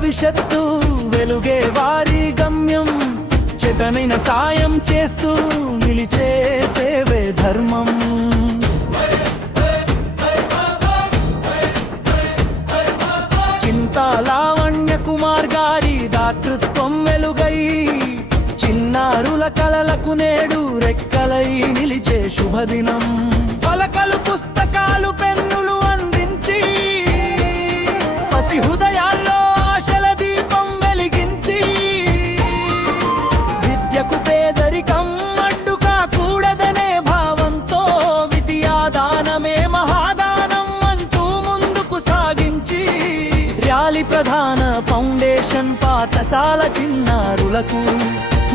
భవిష్యత్తు వెలుగే వారి గమ్యం చేతనైన సాయం చేస్తూ నిలిచే సేవే ధర్మం చింతా లావణ్య కుమార్ గారి దాతృత్వం వెలుగై చిన్నారుల కలలకు నేడు రెక్కలై నిలిచే శుభదినం పలకలు పుస్తకాలు పెన్నులు అందించి పసి హృదయాల్లో ఆశల దీపం వెలిగించి విద్యకు పేదరికం అడ్డు కాకూడదనే భావంతో విద్యాదానమే మహాదానం అంటూ ముందుకు సాగించి ర్యాలీ ప్రధాన ఫౌండేషన్ పాఠశాల చిన్నారులకు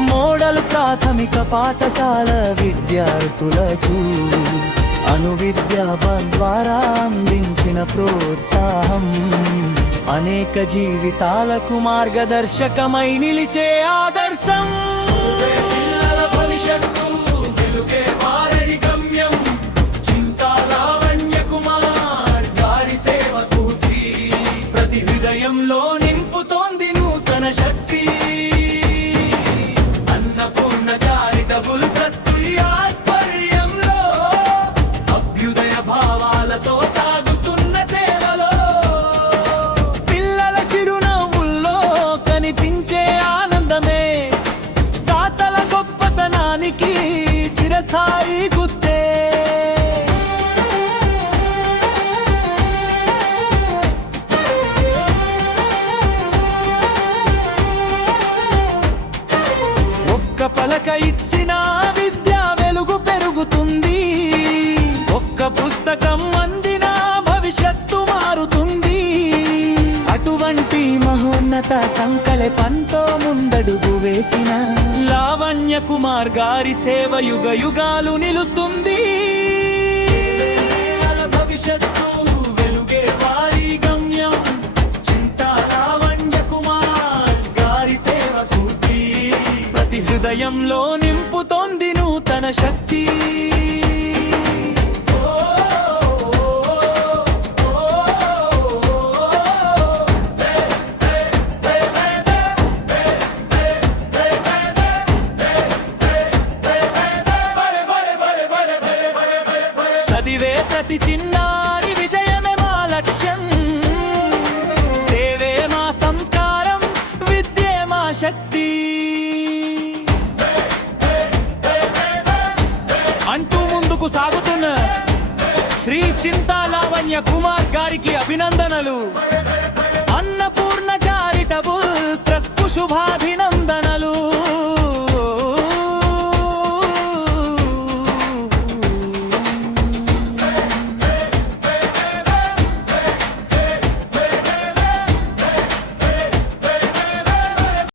మోడల్ ప్రాథమిక పాఠశాల విద్యార్థులకు అణువిద్యా ద్వారా అందించిన ప్రోత్సాహం అనేక జీవితాలకు మార్గదర్శకమై నిలిచే ఆదర్శం పిల్లల భవిష్యత్తు వెలుగే వారి గమ్యం చింతా లావణ్య కుమార్ గారి సేవ స్ఫూర్తి ప్రతి హృదయంలో నింపుతోంది నూతన శక్తి అన్నపూర్ణ చారిటబుల్ ట్రస్ట్ ఆధ్వర్యంలో అభ్యుదయ భావాలతో సాగుతున్న సేవలో పిల్లల చిరునవ్వుల్లో కనిపించే ఆనందమే దాతల గొప్పతనానికి చిరస్థాయి గుర్తే ఒక్క పలక ఇచ్చిన విద్య వెలుగు పెరుగుతుంది ఒక్క పుస్తకం అందిన భవిష్యత్తు మారుతుంది అటువంటి మహోన్నత సంకల్పంతో ముందడుగు వేసిన లావణ్య కుమార్ గారి సేవ యుగ యుగాలు నిలుస్తుంది భవిష్యత్తు వెలుగే వారి గమ్యం చింతా లావణ్య కుమార్ గారి సేవ స్ఫూర్తి ప్రతి హృదయంలో నింపుతోంది నూతన శక్తి చదివే ప్రతి చిన్నారి విజయమే మా లక్ష్యం సేవే మా సంస్కారం విద్యే మా శక్తి అంటూ ముందుకు సాగుతున్న శ్రీ చింతా లావణ్య కుమార్ గారికి అభినందనలు అన్నపూర్ణ చారిటబుల్ ట్రస్ట్ శుభాభినందనలు